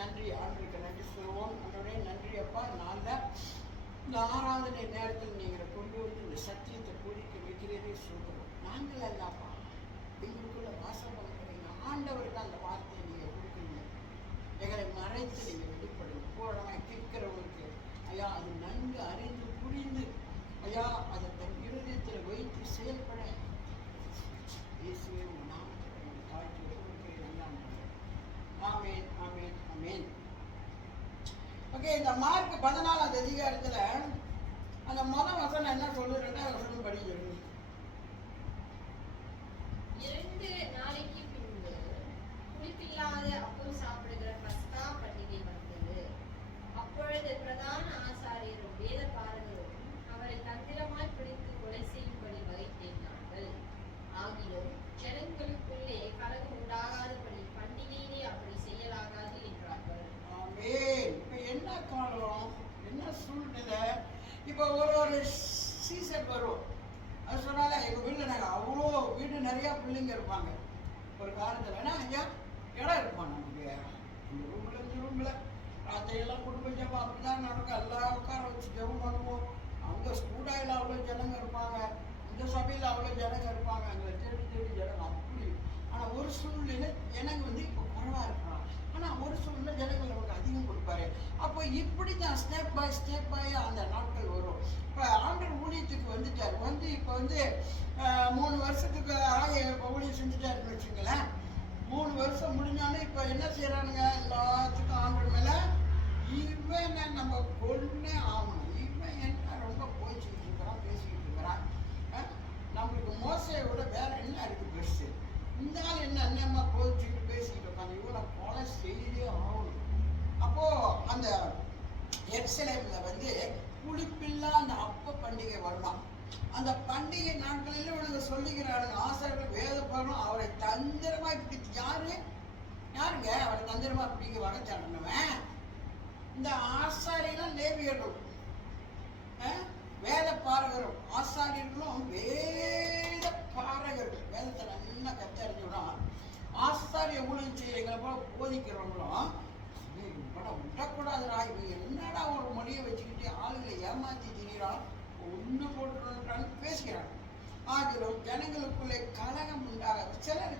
நன்றி ஆண்டுக்கு நன்றி சொல்லுவோம். ஆண்டவரே நன்றி அப்பா. இந்த ஆராதனை நேரத்தில் நீங்கள் கொண்டு வந்து இந்த சத்தியத்தை பூரிக்க வைக்கிறதே சொல்கிறோம். நாங்கள் அல்லப்பா, எங்களுக்குள்ள வாசம் பண்ணுறீங்க. ஆண்டவருக்கு அந்த வார்த்தையை நீங்கள் கொடுக்குறீங்க. எங்களை மறைத்து நீங்கள் வெளிப்படுங்க. பூரணமாக கேட்கிறவங்களுக்கு ஐயா அது நன்கு அறிந்து புரிந்து ஐயா அதை தன் இருதயத்தில் வைத்து செயல்பட இயேசுவே நாமத்தில் தாழ்த்தி கொடுக்கிறேன். ஆமேன் ஆமேன் ஆமேன். ஓகே, இந்த மார்க் 14ஆம் அதிகாரத்துல அந்த முதல் வசனம் என்ன சொல்லுது? 2ஆவது வசனம் படிக்கிறது. 2 நாளைக்கு பின்பு புளிப்பில்லாத அப்பம் சாப்பிடுகிற பஸ்கா பண்டிகை வந்தது. அப்பொழுது பிரதான ஆசாரியரும் வேதபாரகரும் அவரை தந்திரமாய் பிடித்து கொலை செய்யும்படி வகை தேடினார்கள். ஆகிலும் ஜனங்களுக்குள்ளே கலகம் உண்டாகாதபடி பண்டிகையிலே அப்படி செய்யலாகாது என்றார்கள். இப்ப என்ன காலம், என்ன சூழ்நிலை? இப்போ ஒரு சீசன் வரும். அது சொன்னால எங்கள் வீட்டில் நாங்கள் அவ்வளோ வீடு நிறையா பிள்ளைங்க இருப்பாங்க. ஒரு காலத்தில் வேணா ஐயா இடம் இருப்பாங்க நமக்கு. இந்த ரூமில் இந்த ரூமில் ராத்திரியெல்லாம் குடும்ப ஜபம் அப்படி தான் நடக்கும். எல்லாம் உட்கார வச்சு ஜபம் பண்ணுவோம். அங்கே ஸ்கூடாயில் அவ்வளோ ஜனங்க இருப்பாங்க, இந்த சபையில் அவ்வளோ ஜனங்க இருப்பாங்க. அங்கே தேடி தேடி ஜனங்க அப்படி. ஆனால் ஒரு சூழ்நிலை எனக்கு வந்து இப்போ குறைவாக இருக்கலாம். ஆனால் ஒரு சூழ்நிலை ஜனங்கள் நமக்கு அதிகம் கொடுப்பாரு. அப்போ இப்படி தான் ஸ்டெப் பை அந்த நாட்கள் வரும். இப்போ ஆண்டவர் ஊழியத்துக்கு வந்துட்டார். இப்போ 3 வருஷத்துக்கு ஊழியம் செஞ்சுட்டாருன்னு வச்சுங்களேன். 3 வருஷம் முடிஞ்சாலும் இப்போ என்ன செய்யறானுங்க? எல்லாத்துக்கும் ஆண்டவர் மேலே இவனை நம்ம கொன்னே ஆகணும். இவன் என்ன ரொம்ப போய்ச்சிக்கிட்டு இருக்கிறான், பேசிக்கிட்டு இருக்கிறான். நம்மளுக்கு மோசையை விட வேற என்ன இருக்கு பெருசு? இந்த நாள் என்ன அந்நியமா போய்ச்சிக்கிட்டு பேசிக்கிட்டு இருக்காங்க. இவனை கொலை செய்தே ஆகணும். அப்போ அந்த எருசலேம்ல புளிப்பில்லா அந்த அப்ப பண்டிகை வருமா. அந்த பண்டிகை நாட்களில் இவனுங்க சொல்லிக்கிறானுங்க, ஆசாரியர்கள் வேதபாரகரும் அவரை தந்திரமாய் பிடித்து. யாருங்க அவரை தந்திரமா பிடிக்க வகைச்சாடுனவன்? இந்த ஆசாரியர்களும் லேவியர்களும் வேத பாரகரும். ஆசாரியர்களும் வேத பாரகர்கள் வேதத்தை நல்லா கத்தறிஞ்சோம்னா ஆசாரிய ஊழியம் செய்ய எங்களை போல போதிக்கிறவங்களும் படம் விட்டக்கூடாதுடா, இவங்க என்னடா ஒரு மொழியை வச்சுக்கிட்டு ஆளுகளை ஏமாற்றி திரிகிறான், ஒன்று போட்டுறான்னு பேசுகிறாங்க. ஆகிலும் ஜனங்களுக்குள்ளே கலகம் உண்டாகாது. சிலர்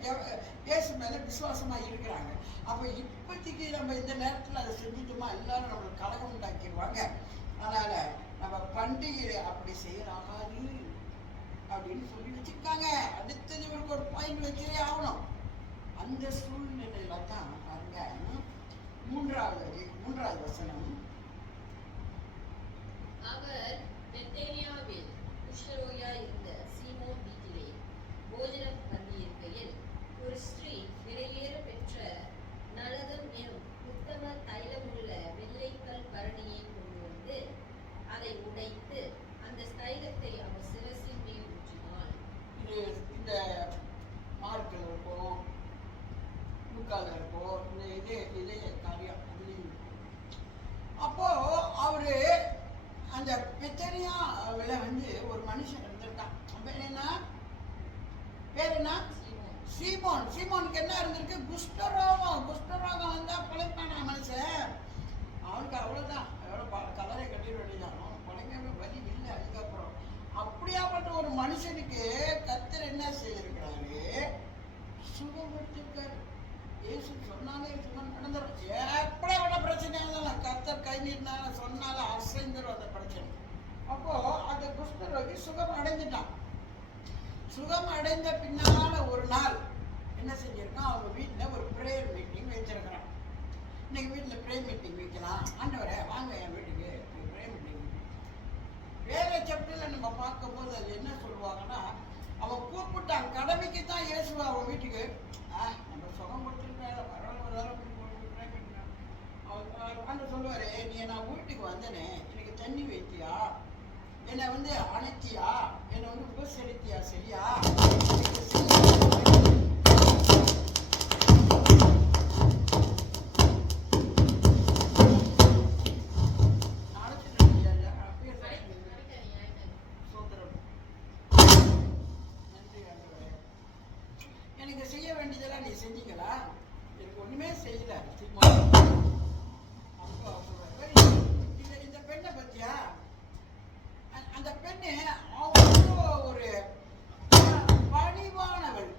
இயேசு மேலே விசுவாசமாக இருக்கிறாங்க. அப்போ இப்போதைக்கு நம்ம இந்த நேரத்தில் அதை செஞ்சுட்டோமா எல்லாரும் நம்மளுக்கு கலகம் உண்டாக்கிடுவாங்க. அதனால் நம்ம பண்டிகையை அப்படி செய்யலாகாது அப்படின்னு சொல்லி வச்சுருக்காங்க. அடுத்தது இவருக்கு ஒரு பாயிண்ட் வச்சே ஆகணும். அந்த சூழ்நிலையில தான் பாருங்க 3வது வசனம். அவர் பெத்தேனியாவில் குஷ்டரோகியாய் இருந்த சீமோன் வீட்டிலே போஜனம் பண்ணியிருக்கையில் ஒரு ஸ்திரீ விலையேற பெற்ற நலதம் எனும் உத்தம தைலமுள்ள வெள்ளைக்கல் பரணியை கொண்டு வந்து அதை உடைத்து அந்த தைலத்தை அவர் சிரசின் மேல் ஊற்றினாள். இந்த மார்க்கில் இருக்கும், லூக்கால இருக்கும், இதே காரியம் அதுலேயும். அப்போ அவரு அந்த பெத்தேனியாவில் ஒரு மனுஷன் இருந்திருக்கான். பேர் என்ன? சீமோன். சீமோனுக்கு என்ன இருந்திருக்கு? குஷ்டரோகம் வந்தா பிழைப்பானா மனுஷன்? அவனுக்கு அவ்வளோதான், எவ்வளோ கலரை கட்டிட வேண்டியதான். அவன் பிழைக்கவே வழி இல்லை. அதுக்கப்புறம் அப்படியாப்பட்ட ஒரு மனுஷனுக்கு கர்த்தர் என்ன செய்திருக்கிறாரு? சுகம் கொடுத்திருக்காரு. இயேசு சொன்னாலே சுகம் நடந்துடும். எப்படியாப்பட்ட பிரச்சனையாக இருந்தாலும் கர்த்தர் கை நீட்டினாலும் சொன்னாலும் அசைந்துடும் அந்த பிரச்சனை. அப்போ அந்த குஷ்டரோகி சுகம் அடைஞ்சிட்டான். சுகம் அடைந்த பின்னால ஒரு நாள் என்ன செஞ்சிருக்கான்? அவங்க வீட்டில் ஒரு ப்ரேயர் மீட்டிங் வச்சிருக்கிறான். இன்னைக்கு வீட்டில் ப்ரேயர் மீட்டிங் வைக்கலாம், ஆண்டவரே வாங்க என் வீட்டுக்கு ப்ரேயர் மீட்டிங். வேற சாப்டர்ல நம்ம பார்க்கும்போது அது என்ன சொல்லுவாங்கன்னா, அவன் கூப்பிட்டான் கடமைக்கு தான் இயேசுவா அவன் வீட்டுக்கு. நம்ம சுகம் கொடுத்துருக்காரு, பரவாயில்ல அவர் சொல்லுவாரு, நீ நான் வீட்டுக்கு வந்தனே, எனக்கு தண்ணி வைத்தியா, என்னை அணைச்சியா, என்னை உபசரித்தியா, சரியா? எனக்கு செய்ய வேண்டியதெல்லாம் நீ செஞ்சீங்களா? எனக்கு ஒண்ணுமே செய்யல. இந்த பெண்ணை பத்தியா, அந்த பெண்ணு அவ்வளோ ஒரு பணிவானவள்.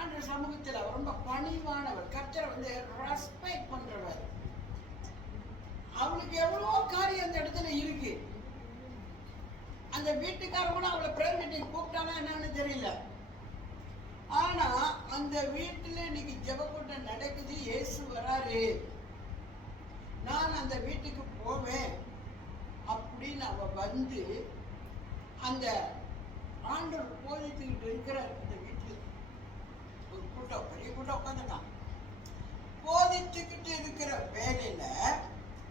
அந்த சமூகத்தில் ரொம்ப பணிவானவள், கர்த்தரை வந்து ரெஸ்பெக்ட் பண்றவள். அவளுக்கு எவ்வளவோ காரியம் அந்த இடத்துல இருக்கு. அந்த வீட்டுக்காரங்க அவளை பிரேயர் மீட்டிங் கூப்பிட்டானா என்னன்னு தெரியல. ஆனா அந்த வீட்டுல இன்னைக்கு ஜெபக்கூட்டம் நடக்குது, இயேசு வராரு, நான் அந்த வீட்டுக்கு போவேன் அப்படின்னு அவ வந்து அந்த ஆண்டவர் போதித்துக்கிட்டு இருக்கிற அந்த வீட்டுல ஒரு கூட்டம், பெரிய கூட்டம் உட்காந்துட்டான். போதித்துக்கிட்டு இருக்கிற வேலையில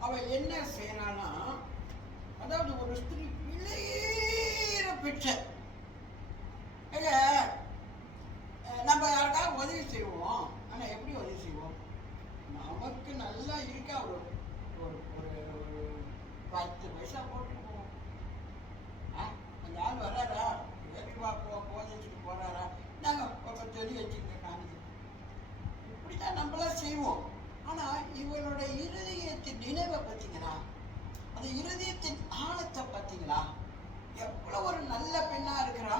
அவ என்ன செய்யறானா, அதாவது ஒரு ஸ்திரீ விலையேற பெற்ற, நம்ம யாருக்காக உதவி செய்வோம். ஆனா எப்படி உதவி செய்வோம்? நமக்கு நல்லா இருக்கா ஒரு ஒரு ஒரு 10 பைசா போட்டு போவோம். அந்த ஆள் வர்றாரா, வேலைவா போதிச்சுட்டு போறாரா, நாங்க தெளி வச்சுக்க காணிச்சு, இப்படிதான் நம்மளாம் செய்வோம். ஆனா இவளோட இருதயத்தின் நினைவை பார்த்தீங்களா, அந்த இருதயத்தின் ஆழத்தை பார்த்தீங்களா, எவ்வளவு ஒரு நல்ல பெண்ணா இருக்கிறா,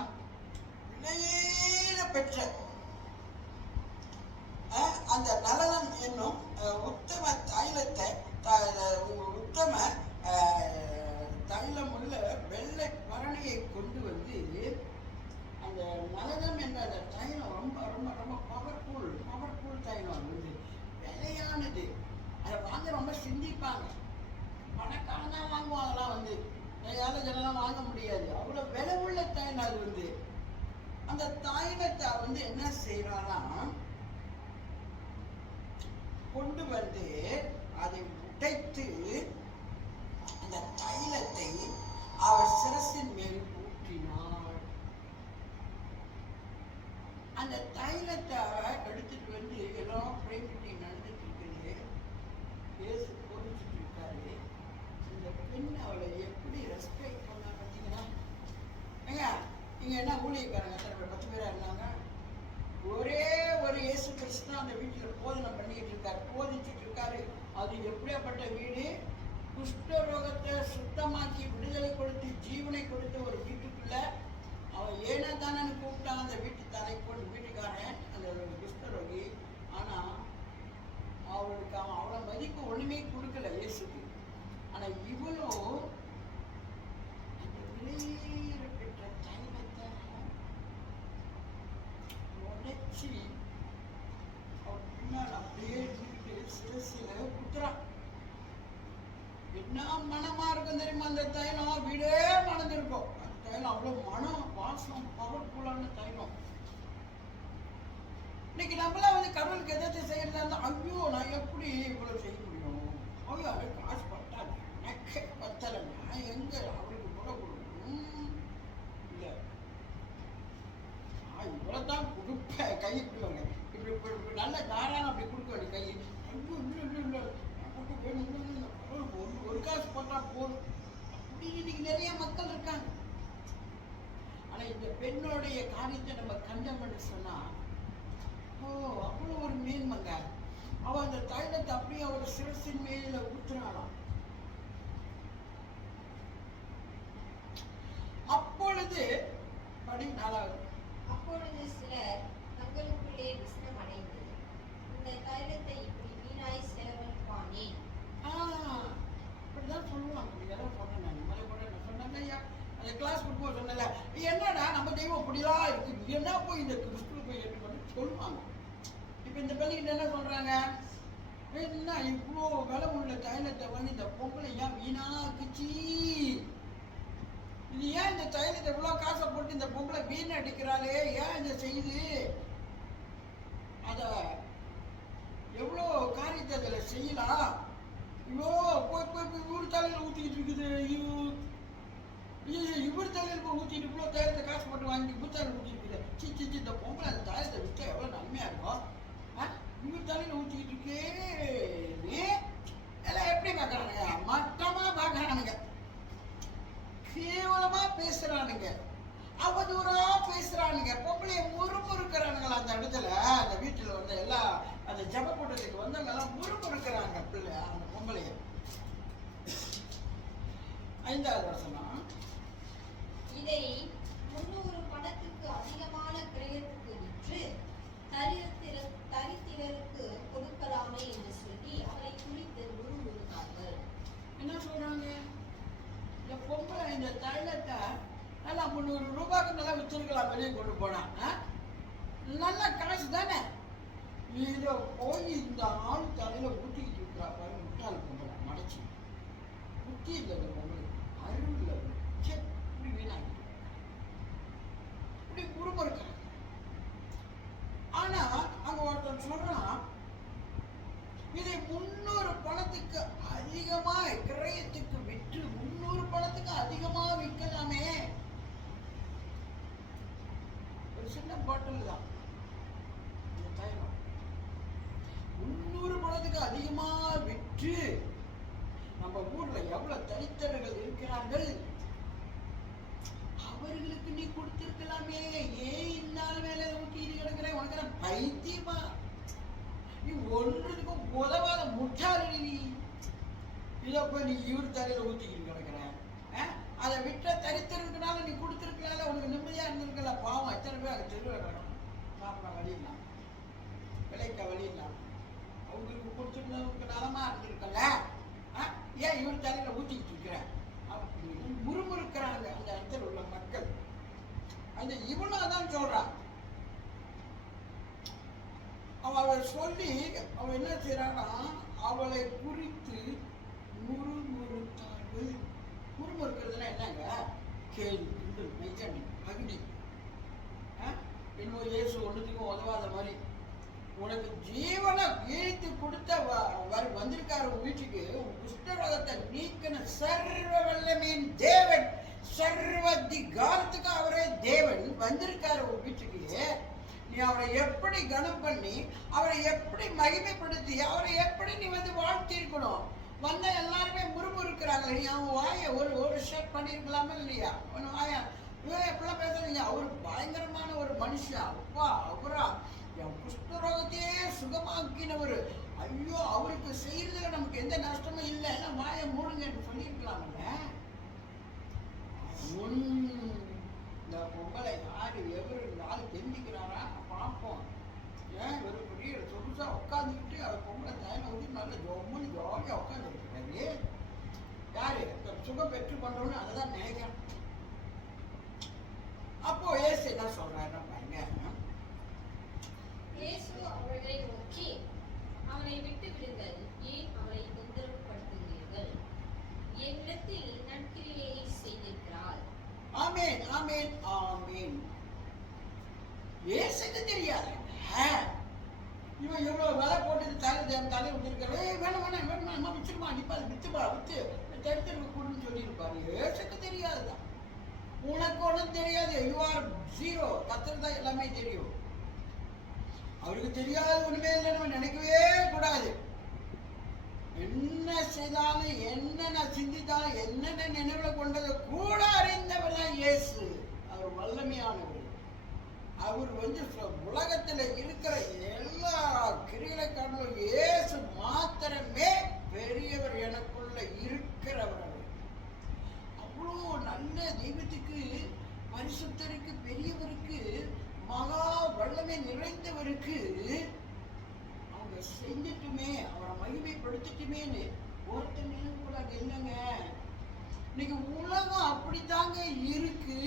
விலையேற பெற்ற அந்த நலனம் என்னும் உத்தம தைலத்தை, உத்தம தைலம் உள்ள வெள்ளை பரணியை கொண்டு வந்து, அந்த நலனம் என்ற அந்த தைலம் ரொம்ப ரொம்ப ரொம்ப பவர்ஃபுல் தைலம் வந்து விலையானது. அதை வாங்க ரொம்ப சிந்திப்பாங்க, பணக்காரன் தான் வாங்குவோம். அதெல்லாம் வந்து ஏழை ஜனெல்லாம் வாங்க முடியாது, அவ்வளோ விலை உள்ள தைலம். அது வந்து அந்த தைலத்தை வந்து என்ன செய்யறான்னா, கொண்டு வந்து அதை உடைத்து அந்த தைலத்தை அவர் சிரசின் மேல் ஊற்றினார். அந்த தைலத்தை எடுத்துட்டு வந்து எல்லாம் பிரேமிட்டி நடந்துட்டு இருக்குது, இயேசு போதிச்சுட்டு இருக்காரு. இந்த பெண் அவளை எப்படி ரெஸ்பெக்ட் பண்ணா பார்த்தீங்கன்னா, இங்க என்ன ஊழியக்காரங்க எத்தனை பேர், 10 பேரா இருந்தாங்க. ஒரே ஒரு இயேசு கிறிஸ்து அந்த வீட்டுல போதனை பண்ணிட்டு இருக்காரு, போதிச்சுட்டு இருக்காரு. அது எப்படியாப்பட்ட வீடு, குஷ்டரோகத்தை சுத்தமாக்கி விடுதலை கொடுத்து ஜீவனை கொடுத்த ஒரு வீட்டுக்குள்ள அவன் ஏனா தானே கூப்பிட்டான் அந்த வீட்டு வீட்டுக்காரன், அந்த குஷ்டரோகி. ஆனா அவளுக்கு அவன் அவ்வளோ மதிப்பு ஒண்ணுமே கொடுக்கல இயேசுக்கு. ஆனா இவளும் அந்த விலையேற பெற்ற தைலத்தை உடைச்சி அவன் பின்னால் அப்படியே சிரசில குத்துறான். என்ன மனமா இருக்கும் தெரியுமா அந்த தைலம், வீடே மணந்திருக்கும். அந்த தைலம் அவ்வளவு மனம், வாசம், பவர்ஃபுல்லான தைலம். இன்னைக்கு நம்மளாம் வந்து கடவுளுக்கு எதாச்சும் செய்யறதா இருந்தா, ஐயோ நான் எப்படி இவ்வளவு செய்ய முடியும், ஐயோ அது காசு பத்தாது, எனக்கு பத்தலை, நான் எங்க அவருக்கு கூட கொடுக்கணும், இல்லை நான் இவ்வளவுதான் கொடுப்பேன், கை கொடுவாங்க இப்படி இப்படி நல்ல தாராளம் அப்படி கொடுக்க வேண்டிய கை, ஐயோ இல்லை இல்லை இல்லை நமக்கு வேணும், ஒரு காசு போட்டா போதும் அப்படின்னு இன்னைக்கு நிறைய மக்கள் இருக்காங்க. ஆனா இந்த பெண்ணுடைய காரியத்தை நம்ம கண்டோம்னு சொன்னா, ஓ அவ்வளோ ஒரு மேன்மங்க. அவ அந்த தைலத்தை அப்படியே அவர் சிரசின் மேல ஊத்துறாளாம். அப்பொழுது படி 4வது, அப்பொழுது சிலர் தங்களுக்குள்ளே விஸ்னம் அடைந்து, இந்த தைலத்தை இப்படி வீணாய் செலவழிப்பானே. இப்படிதான் சொல்லுவாங்க. இதெல்லாம் சொன்னேன் நான் மலை கூட நான் சொன்னேன் ஐயா, அந்த கிளாஸ் கொடுப்போம் சொன்னல, என்னடா நம்ம தெய்வம் அப்படிலாம் இருக்கு, என்ன போய் இந்த கிறிஸ்துவ போய் ஏற்றுக்கொண்டு சொல்லுவாங்க. இப்போ இந்த பள்ளிக்கிட்ட என்ன சொல்றாங்க, என்ன இவ்வளோ விலை உள்ள தைலத்தை வந்து இந்த பொங்கலை ஏன் வீணாக்குச்சு, இது ஏன் இந்த தைலத்தை இவ்வளோ காசை போட்டு இந்த பொங்கலை வீண் அடிக்கிறாளே, ஏன் இதை செய்யுது, அத எவ்வளோ காரியத்தை அதில் செய்யலாம், இவ்வளோ போய் போய் போய் இவர் தலையில் ஊற்றிக்கிட்டு இருக்குது, இவர் தலையில் போய் ஊற்றிட்டு இவ்வளோ தைலத்தை காசு போட்டு வாங்கி இவர் தலையில் ஊற்றிட்டு சிச்சி இந்த பொங்கலை அந்த தைலத்தை விற்றா எவ்வளோ நன்மையாக இருக்கும், இவர் தலையில் ஊற்றிக்கிட்டு இருக்கே எல்லாம் எப்படி பார்க்குறானுங்க, மட்டமாக பார்க்குறானுங்க, கேவலமா பேசுறானுங்க, அவதூறா பேசுறானுங்க, பொம்பளைய முறுமுறுக்கிறானுங்களா அந்த இடத்துல, அந்த வீட்டில் வந்து எல்லாம் அந்த ஜப கூட்டத்துக்கு வந்தவங்க எல்லாம் முறுமுறுக்கிறாங்க பிள்ளை அந்த பொம்பளைய. 5வது வசனம், இதை 300 பணத்துக்கு அதிகமான கிரயத்துக்கு விற்று தரித்திரருக்கு கொடுக்கலாமே என்று சொல்லி அவரை குறித்து முறுமுறுத்தார்கள். என்ன சொல்றாங்க? இந்த பொம்பளை இந்த தைலத்தை நல்லா 300 ரூபாய்க்கு நல்லா விற்றுருக்கலாம், வெளியே கொண்டு போனா நல்ல காசு தானே. இதை போய் இந்த ஆள் தலையில ஊட்டிக்கிட்டு இருக்கிறா பாரு, முட்டாள் பொம்பளை மடைச்சி. புத்தி இல்லை இந்த பொம்பளை, அறிவு இல்லை, இப்படி வீணாகிட்டு இப்படி முறுமுறுக்கிறாங்க. ஆனா அங்க ஒருத்தன் சொல்றான், இதை 300 பணத்துக்கு அதிகமா கிரயத்துக்கு விற்று 300 பணத்துக்கு அதிகமா விற்கலாமே. ஒரு சின்ன பாட்டில் தான் இந்த தைலம் 300 பணத்துக்கு அதிகமா விற்று. நம்ம ஊர்ல எவ்வளவு தனித்தர்கள் இருக்கிறார்கள், அவர்களுக்கு நீ கொடுத்திருக்கலாமே. ஏன் இந்நாள் வேலை ஊட்டிட்டு கிடக்குற? உனக்கு பைத்தியமா? நீ ஒன்றுக்கும் உதவாத முட்டாளி. நீ இதை போய் நீ இவர் தலையில ஊத்திக்கிட்டு கிடக்குற. அதை விட்ட தரித்திருக்கனால நீ கொடுத்துருக்கனால உனக்கு நிம்மதியா இருந்திருக்கல. பாவம், எத்தனை பேர் அங்கே தெருவில் கிடக்கணும், சாப்பிட வழி இல்லாம, விளைக்க வழி இல்லாம. அவங்களுக்கு கொடுத்துருந்தவங்களுக்கு நலமா இருந்திருக்கல. ஏன் இவர் தலையில ஊத்திக்கிட்டு இருக்கிற அப்படின்னு முறுமுறுக்கிறாங்க அந்த இடத்துல உள்ள மக்கள். அந்த இவனாதான் சொல்றான். அவளை சொல்லி அவ என்ன செய்யறான்னா, அவளை குறித்து முறுமுறுத்தார்கள். முறுமுறுக்கிறதுனா என்னங்க? கேள்வி, மெய்ஜாண்டி, பகுதி. இன்னும் இயேசு ஒன்றுத்துக்கும் உதவாத மாதிரி உனக்கு ஜீவனை வீழ்த்தி கொடுத்த வந்திருக்காரு உன் வீட்டுக்கு. குஷ்டரோகத்தை நீக்கின சர்வ வல்லமையின் தேவன், சர்வதிகாரத்துக்கு அவரே தேவன் வந்திருக்காரு உன் வீட்டுக்கு. நீ அவரை எப்படி கனம் பண்ணி, அவரை எப்படி மகிமைப்படுத்தி, அவரை எப்படி நீ வாழ்த்தி இருக்கணும். வந்த எல்லாருமே முறுமுறுக்கிறாங்க. நீ அவங்க வாயை ஒரு ஷேக் பண்ணிருக்கலாமே இல்லையா? வாயா எப்படிலாம் பேசுறீங்க? அவரு பயங்கரமான ஒரு மனுஷன். அப்பா, அவரா என் குஷ்டரோகத்தையே சுகமாக்கினவர். ஐயோ, அவருக்கு செய்யறதுல நமக்கு எந்த நஷ்டமும் இல்லை, வாயை மூடுங்கன்னு சொல்லியிருக்கலாம்ல. இந்த பொம்பளை யாரு எவரு ஆளு தெரிஞ்சுக்கிறாரா பார்ப்போம். ஏன் ஒரு பெரிய சொகுசா உட்காந்துக்கிட்டு அவர் பொம்பளை தைலம் ஊற்றி நல்ல ஜோமுன்னு ஜாலியாக உட்காந்துருக்கிறாரு. யாரு சுகம் பெற்று பண்றோம்னு அதை தான் நினைக்கிறேன். அப்போ ஏசு என்ன சொல்றாரு பாருங்க. இயேசு அவர்களை நோக்கி, அவனை விட்டு விடுங்கள், ஏன் அவரை தொந்தரவு படுத்துகிறீர்கள்? என்னிடத்தில் நற்கிரியை செய்திருக்கிறாள். ஆமேன், ஆமேன், ஆமேன். இயேசுக்கு தெரியாது இவன் எவ்வளவு விலை போட்டு தலை விட்டுருக்காரு. வேணும் வேணாம் வேணுமா அம்மா வித்துருமா, நிப்பா வித்துப்பா வித்து தடுத்து கொடுன்னு சொல்லியிருப்பாரு. இயேசுக்கு தெரியாதுதான். உனக்கு ஒன்றும் தெரியாது. You are zero. கத்தர் தான் எல்லாமே தெரியும். அவருக்கு தெரியாது ஒண்ணுமே இல்லைன்னு நினைக்கவே கூடாது. என்ன செய்தாலும், என்னென்ன சிந்தித்தாலும், என்னென்ன நினைவுல கொண்டதை கூட அறிந்தவர் தான் இயேசு. அவர் வல்லமையானவர். அவர் உலகத்துல இருக்கிற எல்லா கிரியைக்காரங்களும் இயேசு மாத்திரமே பெரியவர், எனக்குள்ள இருக்கிறவர். அவர் அவ்வளோ நல்ல தெய்வத்துக்கு, பரிசுத்தருக்கு, பெரியவருக்கு, மகா வல்லமை நிறைந்தவருக்கு அவங்க செஞ்சிட்டுமே, அவரை மகிமைப்படுத்திட்டுமேன்னு ஒருத்தங்களும் கூட அங்க இல்லைங்க. இன்னைக்கு உலகம் அப்படித்தாங்க இருக்கு.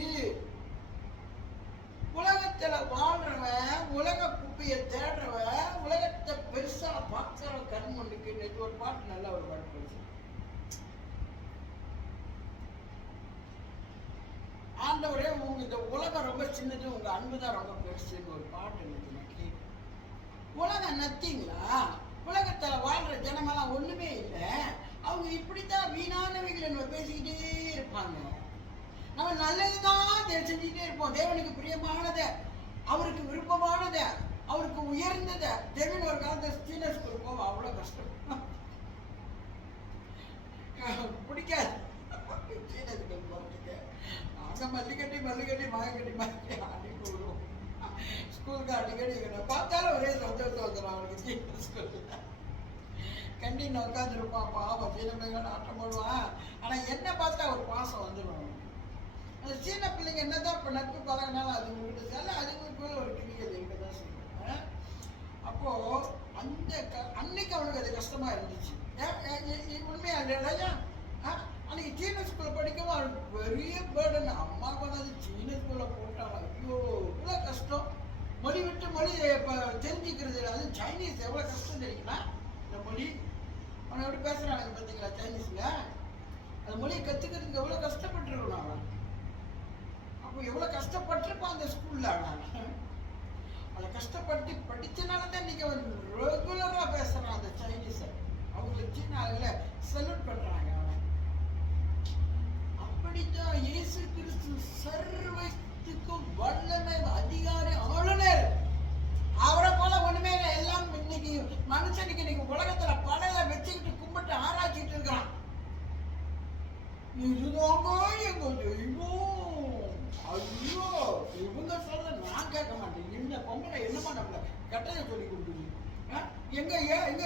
உலகத்துல வாழ்றவன், உலக குப்பையை தேடுறவன், உலகத்தை பெருசா பார்க்கிற கண்மொண்டுக்கு. நேற்று ஒரு பாட்டு, நல்ல ஒரு பாட்டு படிச்சு, ஆண்டவரே உங்க இந்த உலகம் ரொம்ப சின்னது, உங்க அன்புதான் ரொம்ப பெருசுன்னு ஒரு பாட்டு எனக்கு. உலகம் நத்திங்களா? உலகத்துல வாழ்ற ஜனமெல்லாம் ஒண்ணுமே இல்லை. அவங்க இப்படித்தான் வீணானவைகளை பேசிக்கிட்டே இருப்பாங்க. நம்ம நல்லதுதான் செஞ்சுட்டே இருப்போம். தேவனுக்கு பிரியமானதை, அவருக்கு விருப்பமானதை, அவருக்கு உயர்ந்ததை. தேவன் ஒரு காலத்தை ஸ்டீனர்ஸ்க்கு இருப்போம், அவ்வளவு கஷ்டம், பிடிக்காது ஸ்டீனர்ஸ்க்கு போறதுக்கு. நாங்க மல்லிகட்டி மல்லிகட்டி மாயக்கட்டி மாதிரி அனுப்பி விடுவோம். ஸ்கூலுக்கு அடிக்கடி பார்த்தாலும் ஒரே சந்தோஷம் வந்துடும் அவனுக்கு. சீன ஸ்கூலில் கண்டின்னு உட்காந்துருப்பான், பாவம் சீன பிள்ளைங்க ஆட்டம் போடுவான். ஆனால் என்ன பார்த்தா ஒரு பாசம் வந்துடும். அந்த சீன பிள்ளைங்க என்னதான் இப்போ நட்பு பழகினாலும் அதுங்ககிட்ட சேல அதுங்களுக்குள்ள ஒரு கிளிகள் இருக்க தான் செய்யும். அப்போது அன்னைக்கு அவனுக்கு அது கஷ்டமாக இருந்துச்சு. உண்மையாக இல்லையா? அன்னைக்கு சீன ஸ்கூலில் படிக்கவும் அவனுக்கு பெரிய பேர்டன். அம்மா கொண்டாந்து சீன ஸ்கூலில் போட்டாங்க. ஐயோ இவ்வளோ கஷ்டம். மொழி விட்டு மொழி இப்போ தெரிஞ்சுக்கிறது. அது சைனீஸ் எவ்வளோ கஷ்டம் தெரியுங்களா? இந்த மொழி அவனை எப்படி பேசுகிறாங்க பார்த்தீங்களா சைனீஸில்? அந்த மொழியை கற்றுக்கிறதுக்கு எவ்வளோ கஷ்டப்பட்டுருக்கணும் அவன். அப்போ எவ்வளோ கஷ்டப்பட்டிருப்பான் அந்த ஸ்கூலில். அவன் அதை கஷ்டப்பட்டு படித்தனால தான் இன்றைக்கி அவன் ரெகுலராக பேசுகிறான் அந்த சைனீஸை. அவங்க சீன ஆளுகளை சல்யூட் பண்ணுறாங்க அவன். அப்படித்தான் இயேசு கிறிஸ்து சர்வத்துக்கும் வல்லமை அதிகாரி ஆளுநர். அவரை போல ஒண்ணுமே இல்லை. எல்லாம் இன்னைக்கு மனுஷனுக்கு இன்னைக்கு உலகத்துல பழைய வச்சுக்கிட்டு கும்பிட்டு ஆராய்ச்சிட்டு இருக்கிறான். இதுதாங்க எங்க தெய்வம். ஐயோ இவங்க சொல்ற நான் கேட்க மாட்டேன். இந்த பொம்பளை என்னமா நம்மள கட்டையை சொல்லி கொடுக்குது. எங்க எங்க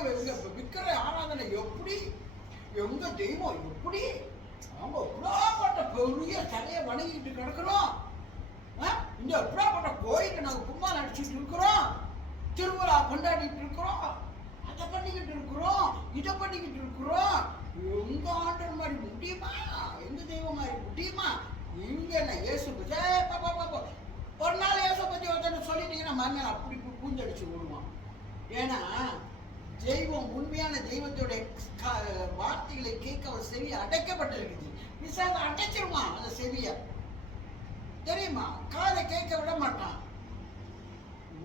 விக்கிர ஆராதனை எப்படி, எங்க தெய்வம் எப்படி, அவங்க எப்படாப்பட்ட பெரிய சிலையை வணங்கிட்டு கிடக்கிறோம். இந்த எப்படாப்பட்ட கோயிலுக்கு நாங்கள் கும்மா நடிச்சிட்டு இருக்கிறோம், திருவிழா கொண்டாடிட்டு இருக்கிறோம், அதை பண்ணிக்கிட்டு இருக்கிறோம், இதை பண்ணிக்கிட்டு இருக்கிறோம். எங்க ஆண்டர் மாதிரி முடியுமா? எங்க தெய்வம் மாதிரி முடியுமா? இங்க என்ன இயேசு ஒரு நாள் இயேசு பத்தி ஒருத்தர் சொல்லிட்டீங்கன்னா மறுநாள் அப்படி பூஞ்சடிச்சு விடுவான். ஏன்னா தெய்வம் உண்மையான தெய்வத்தோட வார்த்தைகளை கேட்க அவர் செவி அடைக்கப்பட்டிருக்குது. விசாக அடைச்சிருவான் அந்த செவிய, தெரியுமா? காதை கேட்க விட மாட்டான்,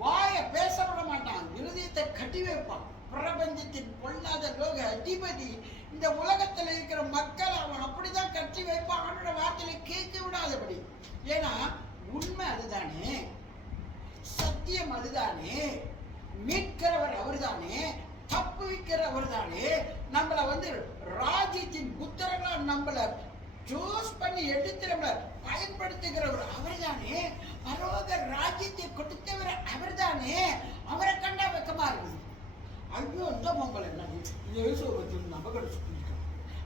வாயை பேச விட மாட்டான், இருதயத்தை கட்டி வைப்பான். பிரபஞ்சத்தின் பொல்லாத லோக அதிபதி இந்த உலகத்தில் இருக்கிற மக்கள் அவன் அப்படிதான் கட்டி வைப்பான். அவனோட வார்த்தையை கேட்க விடாதபடி. ஏன்னா உண்மை அதுதானே, சத்தியம் அதுதானே, மீட்கிறவர் அவர்தானே, தப்பு வைக்கிற அவர்தானே, நம்மளை ராஜ்யத்தின் புத்திரங்களா நம்மளை சூஸ் பண்ணி எடுத்து நம்மளை பயன்படுத்துகிறவர் அவர்தானே, பரலோக ராஜ்யத்தை கொடுத்தவர் அவர்தானே. அவரை கண்டா வெக்கமா இருக்குது. ஐயோ இந்த பொங்கல் என்ன நம்ம கிடைச்சிட்டு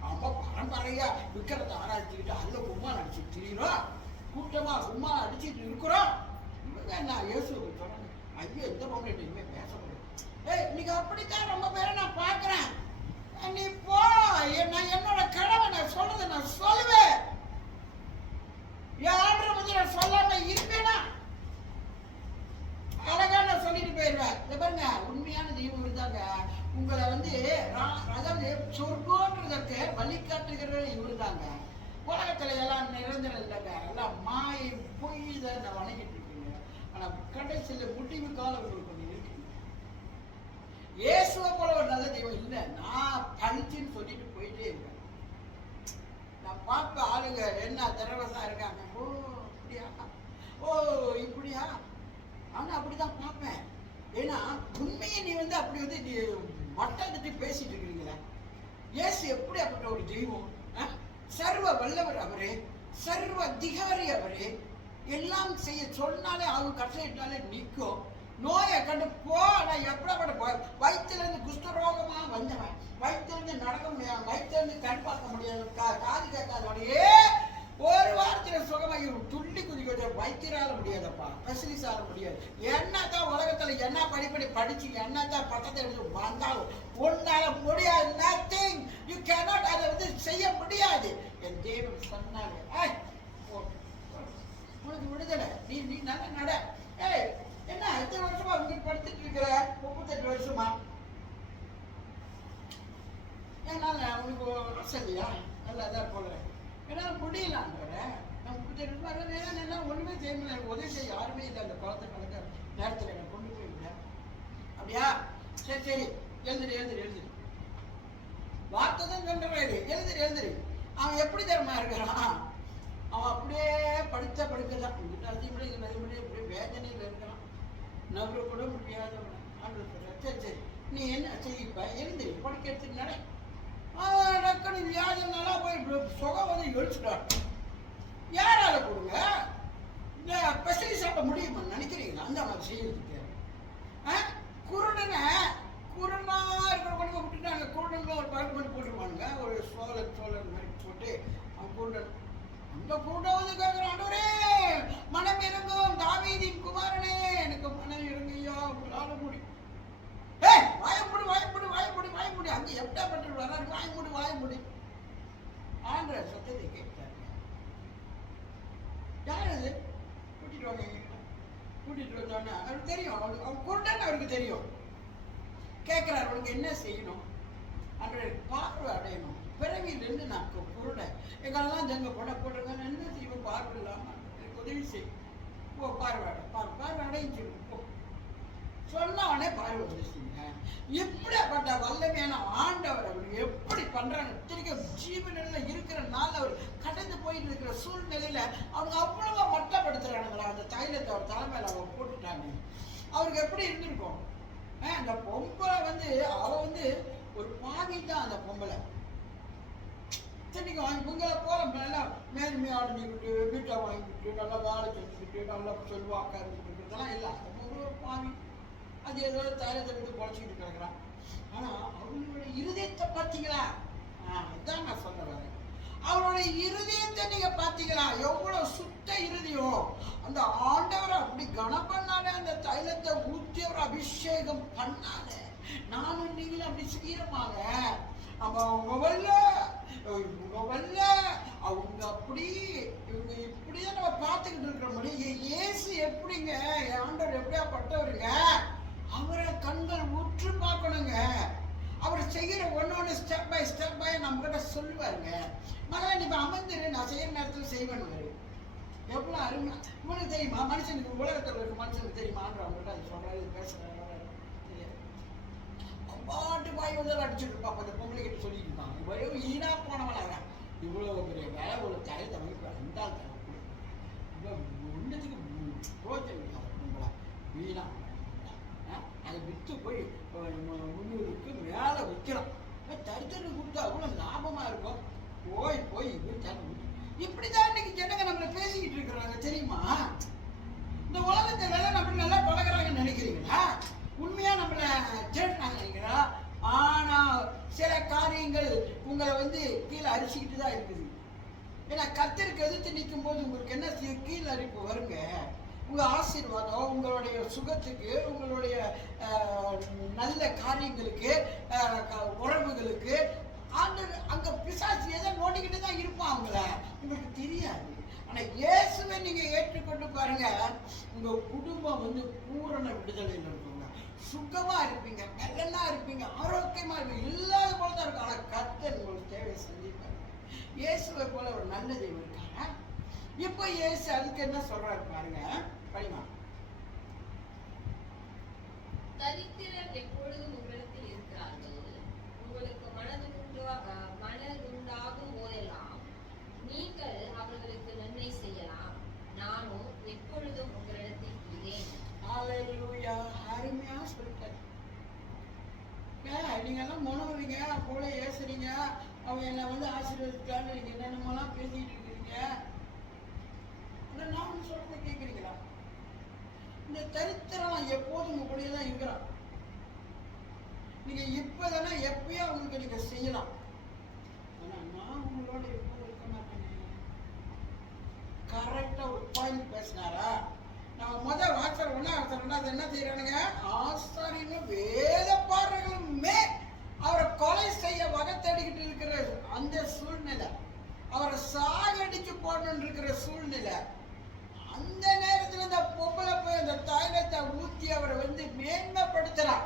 அவங்க பரம்பரையா விற்கிறத ஆராய்ச்சிக்கிட்டு அதில் கும்மா நடிச்சுட்டு திரியிறோம், கூட்டமா கும்மா அடிச்சுட்டு இருக்கிறோம். இவங்க நான் இயேசு சொல்றாங்க, ஐயோ இந்த பொங்கல் இனிமே பேசக்கூடாது. இன்னைக்கு அப்படித்தான் ரொம்ப பேரை நான் பார்க்கிறேன். நீ போ, நான் என்னோட கடமை நான் சொல்றதை நான் சொல்லுவேன். யாரு வந்து நான் சொல்லாம இருப்பேனா? அழகா நான் சொல்லிட்டு போயிடுவேன். பாருங்க, உண்மையான தெய்வம் இருந்தாங்க உங்களை அதாவது சொர்க்கோன்றதற்கு வழிகாட்டுகிற இவரு தாங்க. உலகத்துல எல்லாம் நிரந்தரம் இல்லைங்க, எல்லாம் மாயை பொய் தான் வணங்கிட்டு இருக்கீங்க. ஆனா கடைசியில முடிவு காலம் உங்களுக்கு ஒண்ணு இருக்கு. இயேசுவை போல ஒரு நல்ல தெய்வம் இல்லை. நான் பழிச்சுன்னு சொல்லிட்டு போயிட்டே இருக்கேன். நான் பார்ப்ப ஆளுங்க என்ன திறவசா இருக்காங்க. ஓ அப்படியா, ஓ இப்படியா, ஆனா அப்படிதான் பார்ப்பேன். ஏன்னா உண்மையை நீ அப்படி நீ மட்டத்துட்டு பேசிட்டு இருக்கிறீங்களா? இயேசு எப்படி அப்படி ஒரு தெய்வம்? சர்வ வல்லவர் அவரு, சர்வ அதிகாரி அவரு. எல்லாம் செய்ய சொன்னாலே அவங்க கட்டளையிட்டாலே நிற்கும். நோயை கண்டு போனா எப்படிப்பட்ட வயிற்றுல இருந்து குஷ்டரோகமா வந்தவன், வயிற்றுல இருந்து நடக்க முடியாது, வயிற்றுல இருந்து கண் பார்க்க முடியாது, காது கேட்காதவனையே ஒரு வாரத்துல சுகமாகி துள்ளி குதிக்க வைத்திரால முடியாதப்பா, ஸ்பெஷலிஸ்ட் ஆக முடியாது. என்னதான் உலகத்துல என்ன படிப்படி படிச்சு என்னதான் பட்டத்தை எடுத்து வந்தாலும் உன்னால முடியாது. Nothing you cannot. அதை செய்ய முடியாது. என் தேவன் சொன்னாங்க, உனக்கு விடுதலை, நீ நீ நல்லா நட. என்ன எத்தனை வருஷமா இங்க படுத்துட்டு இருக்கிற? 38 வருஷமா. என்னால உனக்கு வசதியா? நல்லாதான் போல. என்னால் முடியலான்ற நான் 38 வருஷமா ஒண்ணுமே செய்ய முடியல. உதவி செய்ய யாருமே இல்லை. அந்த குளத்தை கலக்க நேரத்தில் என்னை கொண்டு போயிருந்தேன். அப்படியா? சரி சரி, எழுதுரு எழுதுரு எழுதுரு. வார்த்தை தான் சொல்றாரு, எழுதுரு எழுதுரு. அவன் எப்படி தரமா இருக்கிறான்? அவன் அப்படியே படித்த படுக்கலாம். அதிகப்படி இப்படியே வேதனையில் இருக்கிறான். நகர கூட முடியாதவன். சரி சரி, நீ என்ன செய்யப்ப? எழுந்துரு, படுக்க எடுத்துட்டு நட. டக்குனு வியாதினால போய் சுகம் எழுச்சுட்டான். யாரால கொடுங்க? இந்த பெசரி சாப்பிட முடியுமா நினைக்கிறீங்களா? அந்த மாதிரி செய்யறதுக்கு குருடனை குருடனா இருக்கிற கொண்டு விட்டுட்டாங்க. குருடன்ல ஒரு பாட்டு பண்ணி போட்டுருவானுங்க, ஒரு சோழன் மாதிரி போட்டு அவன் குருடன். அந்த குருடன் வந்து கேட்கிறான், ஆண்டவரே மனம் இறங்கும் தாவீதின் குமாரனே எனக்கு மனம் இறங்கையா உங்களால முடியும். வாயமுடி அங்க எப்படிப்பட்டு வர்றாரு, வாயமுடி ஆண்ட சத்தத்தை கேட்டாரு. யார் அது? கூட்டிட்டு வாங்க. கூட்டிட்டு வந்தோன்னா அவருக்கு தெரியும், அவன் குருடன் அவருக்கு தெரியும். கேட்கிறார், அவனுக்கு என்ன செய்யணும்? அன்றைய பார்வை அடையணும். பிறவியிலிருந்து நான் குருடன், எங்களெல்லாம் ஜங்க போட்டுருங்க, என்ன செய்வோம்? பார்வை இல்லாமல் எனக்கு உதவி செய்யும். பார்வை அடைஞ்சு சொன்ன உடனே பார்வை வந்துச்சுங்க. எப்படிப்பட்ட வல்லமையான ஆண்டவர் அவருக்கு எப்படி பண்றாங்க? திருக்க ஜீவனில் இருக்கிற நாள் அவர் கடந்து போயிட்டு இருக்கிற சூழ்நிலையில அவங்க அவ்வளவா மட்டப்படுத்துறானுங்களா? அந்த தைலத்தை அவர் தலைமையில அவங்க போட்டுட்டாங்க. அவருக்கு எப்படி இருந்திருக்கும்? அந்த பொம்பளை வந்து அவ வந்து ஒரு பாவி தான். அந்த பொம்பளை சரிங்க இவங்களை போல நல்லா மேன்மையா அடைஞ்சிக்கிட்டு வீட்டை வாங்கிக்கிட்டு நல்லா வேலை செஞ்சுக்கிட்டு நல்லா சொல்வாக்கா இருந்துக்கிட்டுலாம் இல்லை. ஒரு பாவி அது ஏதோ தைலத்தை எடுத்து பொழைச்சிக்கிட்டு கிடக்குறான். ஆனா அவங்களுடைய இருதயத்தை பார்த்தீங்களா? அதுதான் நான் சொல்ல வரேன். அவருடைய இருதயத்தை நீங்க பார்த்தீங்களா? எவ்வளவு சுத்த இருதயம்! அந்த ஆண்டவரை அப்படி கனம் பண்ணாலே, அந்த தைலத்தை ஊற்றி அவர் அபிஷேகம் பண்ணாலே, நானும் நீங்களும் அப்படி செய்யறோமாங்க. அவங்க வரல, அவங்க அப்படி இவங்க இப்படிதான் நம்ம பார்த்துக்கிட்டு இருக்கிறோம். இயேசு எப்படிங்க? ஆண்டவர் எப்படியா பட்டவருங்க? அவரை கண்கள் உற்று பார்க்கணுங்க. அவர் செய்கிற ஒன்று ஸ்டெப் பை நம்ம கிட்ட சொல்லுவாருங்க. மகன் நீ அமர்ந்துரு, நான் செய்யற நேரத்தில் செய்வேன். எவ்வளோ அருமை! இவனுக்கு தெரியுமா? மனுஷனுக்கு உலகத்தில் இருக்க மனுஷனுக்கு தெரியுமான்ற அவங்கள்ட்ட அது சொல்றாரு, பேசுறாரு. பாட்டு பாய் வந்து அடிச்சுட்டு இருப்பான். அந்த பொம்பளை கிட்ட சொல்லிட்டு இருப்பாங்க, இவ்வளவு ஈனா போனவனாக இவ்வளவு பெரிய வேலை ஒரு தயத்தை வைப்பு ரெண்டாள் தர ஒன்றுத்துக்கு புரோஜனம் இல்லாத பொம்பளை வீணா. அதை விற்று போய் 300க்கு மேலே விற்கிறோம். தடுத்து கொடுத்தா அவ்வளோ லாபமாக இருக்கும். போய் இப்படிதான் இன்னைக்கு ஜனங்க நம்மளை பேசிக்கிட்டு இருக்கிறாங்க தெரியுமா? இந்த உலகத்தை வேலை நம்ம நல்லா பழகிறாங்கன்னு நினைக்கிறீங்களா? உண்மையா நம்மளை சேர்த்தாங்க நினைக்கிறா? ஆனா சில காரியங்கள் உங்களை வந்து கீழே அரிசிக்கிட்டு தான் இருக்குது. ஏன்னா கர்த்தருக்கு எதிர்த்து நிற்கும் போது உங்களுக்கு என்ன கீழே அரிப்பு வருங்க. உங்க ஆசீர்வாதம், உங்களுடைய சுகத்துக்கு, உங்களுடைய நல்ல காரியங்களுக்கு, உறவுகளுக்கு அங்க பிசாசு எதை நோண்டிக்கிட்டு தான் இருப்பான். அவங்கள உங்களுக்கு தெரியாது. ஆனா இயேசுவை நீங்க ஏற்றுக்கொண்டு பாருங்க, உங்க குடும்பம் வந்து பூரண விடுதலையில் இருக்குங்க. சுகமா இருப்பீங்க, நல்லா இருப்பீங்க, ஆரோக்கியமா இருப்பீங்க, இல்லாத போல தான் இருக்கும். ஆனா கர்த்தர் உங்களுக்கு தேவை சந்திப்பாங்க. இயேசுவை போல ஒரு நல்ல தெய்வம் இருக்காங்க. இப்ப இயேசு அதுக்கு என்ன சொல்றாரு பாருங்க, படிமா. தரித்திரர் எப்பொழுதும் உங்களிடத்தில் இருக்கிறார்கள். உங்களுக்கு மனதுண்டாகும் போதெல்லாம் நீங்கள் அவர்களுக்கு நன்மை செய்யலாம். நானும் எப்பொழுதும் உங்களிடத்தில் இருக்கிறேன். ஹல்லேலூயா! அருமையா சொல்லிட்டாரு. நீங்க எல்லாம் முனவுறீங்க, போல ஏசுறீங்க, அவன் என்னை வந்து ஆசீர்வதிக்கான்னு நீங்க என்னென்னமெல்லாம் பேசிட்டு இருக்கிறீங்க. நான் சொல்றத கேட்குறீங்களா? இந்த தரித்திரம் எப்போதும் உங்க கூடயே தான் இருக்கிறான். நீங்க இப்பதானே எப்பயோ உங்களுக்கு நீங்க செய்யலாம். ஆனா நான் உங்களோட எப்போ இருக்க மாட்டேங்க. கரெக்டா ஒரு பாயிண்ட் பேசினாரா? நம்ம முதல் வாசல் ஒன்னாவது என்ன செய்யறானுங்க? ஆசாரியும் வேத பாடுறவங்களுமே அவரை கொலை செய்ய வகை தேடிக்கிட்டு இருக்கிற அந்த சூழ்நிலை, அவரை சாகடிச்சு போடணும்னு இருக்கிற சூழ்நிலை, அந்த நேரத்தில் இந்த பொம்பளை போய் அந்த தைலத்தை ஊத்தி அவரை வந்து மேன்மைப்படுத்துறான்.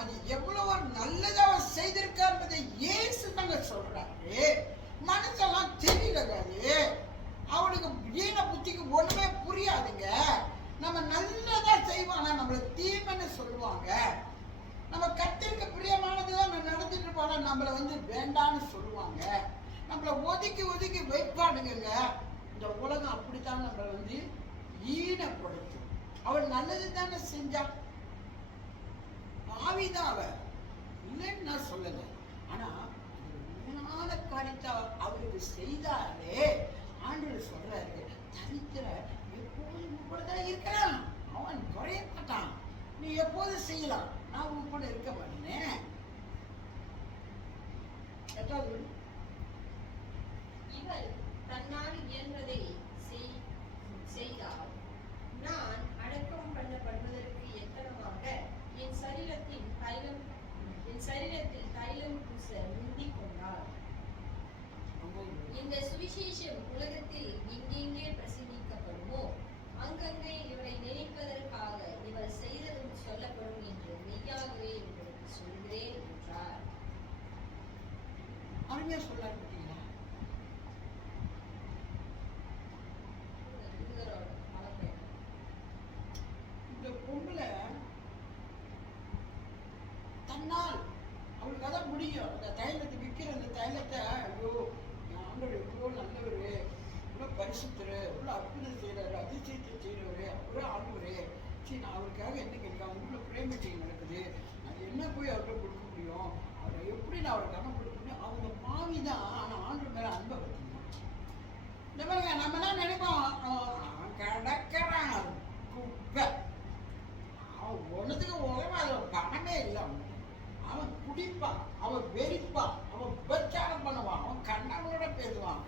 அது எவ்வளவு நல்லதா அவர் செய்திருக்காருன்றதை இயேசு தாங்க சொல்றாரு. மனசெல்லாம் தெரியலகாது. அவனுக்கு ஈன புத்திக்கு ஒண்ணுமே புரியாதுங்க. நம்ம நல்லதா செய்வாங்க, நம்மளை தீமைன்னு சொல்லுவாங்க. நம்ம கர்த்தருக்கு பிரியமானதுதான் நடந்துட்டு இருப்பாங்க, நம்மளை வந்து வேண்டான்னு சொல்லுவாங்க. நம்மளை ஒதுக்கி வைப்பாடுங்க. இந்த உலகம் அப்படித்தான் நம்மளை வந்து ஈனப்படுத்தும். அவள் நல்லது தானே செஞ்சா, பாவிதான் அவ இல்லைன்னு நான் சொல்லலை. ஆனா உண்மையான காரியத்தை அவருக்கு செய்தாலே ஆண்டவர் சொல்றாரு, தரித்திர எப்போதும் உங்க கூட தான் இருக்கிறான். அவன் குறைய மாட்டான். நீ எப்போதும் செய்யலாம். நான் உங்க கூட இருக்க மாட்டேனே. 8வது இவள் தன்னால் இயன்றதை செய்தால் நான் அடக்கம் பண்ணப்படுவதற்கு எத்தனமாக என் சரீரத்தில் தைலம் பூச முந்திக் கொண்டாள். இந்த சுவிசேஷம் உலகத்தில் எங்கெங்கே பிரசங்கிக்கப்படுமோ அங்கங்கே இவரை நினைப்பதற்காக இவர் செய்ததும் சொல்லப்படும் என்று மெய்யாகவே உங்களுக்கு சொல்கிறேன் என்றார். அருமையா சொல்லாரு பார்த்தீங்களா? இந்த பொம்பளை தன்னால் அவளுக்கு அதான் முடியும். அந்த தைலத்தை விற்கிற அந்த தைலத்தை, ஐயோ என் ஆண்டவர் எவ்வளோ நல்லவர், இவ்வளோ பரிசுத்தர், இவ்வளோ அற்புதம் செய்கிறாரு, அதிசயத்தை செய்கிறவர், அவ்வளோ ஆண்டவர், சரி நான் அவருக்காக என்ன கேட்கலாம், இவ்வளோ பிரேமச்செய்தி நடக்குது, நான் என்ன போய் அவர்கிட்ட கொடுக்க முடியும், அவரை எப்படி நான் அவரை கவனம் கொடுக்க முடியும்? அவங்க பாவி தான். ஆனால் ஆண்டவர் மேலே அன்பை பார்த்தீங்கன்னா இந்த மாதிரி நம்ம என்ன நினைப்போம், அவன் கிடக்கிறான் குப்பை, அவன் ஒன்றுத்துக்கு உலகம் பணமே இல்லை, அவன் குடிப்பான், அவன் வெறிப்பான், அவன் பிரச்சாரம் பண்ணுவான், அவன் கண்ணவனோட பேசுவான்.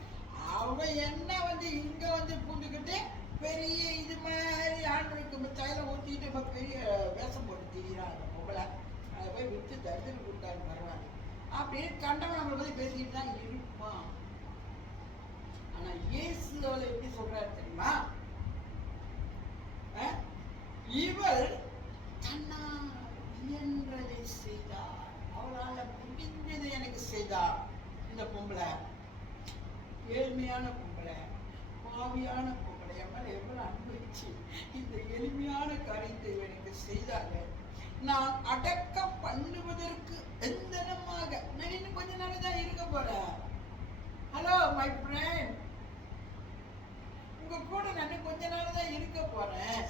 அவன் என்ன வந்து இங்க வந்து பூந்துக்கிட்டு பெரிய இது மாதிரி ஆண்டவருக்கு தைலம் ஊற்றிட்டு இப்போ பெரிய வேஷம் போட்டு திரிகிறான் அந்த பொம்பளை. அதை போய் விற்று தரிசனம் கொடுத்தாரு பரவாயில்ல அப்படின்னு கண்டவன் நம்மளை பற்றி பேசிக்கிட்டு தான் இருப்பான். ஆனால் இயேசு அவளை எப்படி சொல்றாரு தெரியுமா? இவள் தன்னால் இயன்றதை செய்தார், அவளால் முடிந்ததை எனக்கு செய்தார். இந்த பொம்பளை ஏழ்மையான பொம்பளை, பாவியான பொம்பளை, என் மேல எவ்வளவு அனுபவிச்சு இந்த எளிமையான காரியத்தை எனக்கு செய்தாங்க. நான் அடக்கம் பண்ணுவதற்கு எந்தனமாக நான் இன்னும் கொஞ்ச நாள் தான் இருக்க போறேன். ஹலோ மை ஃப்ரெண்ட், உங்க கூட நான் கொஞ்ச நாள் தான் இருக்க போறேன்.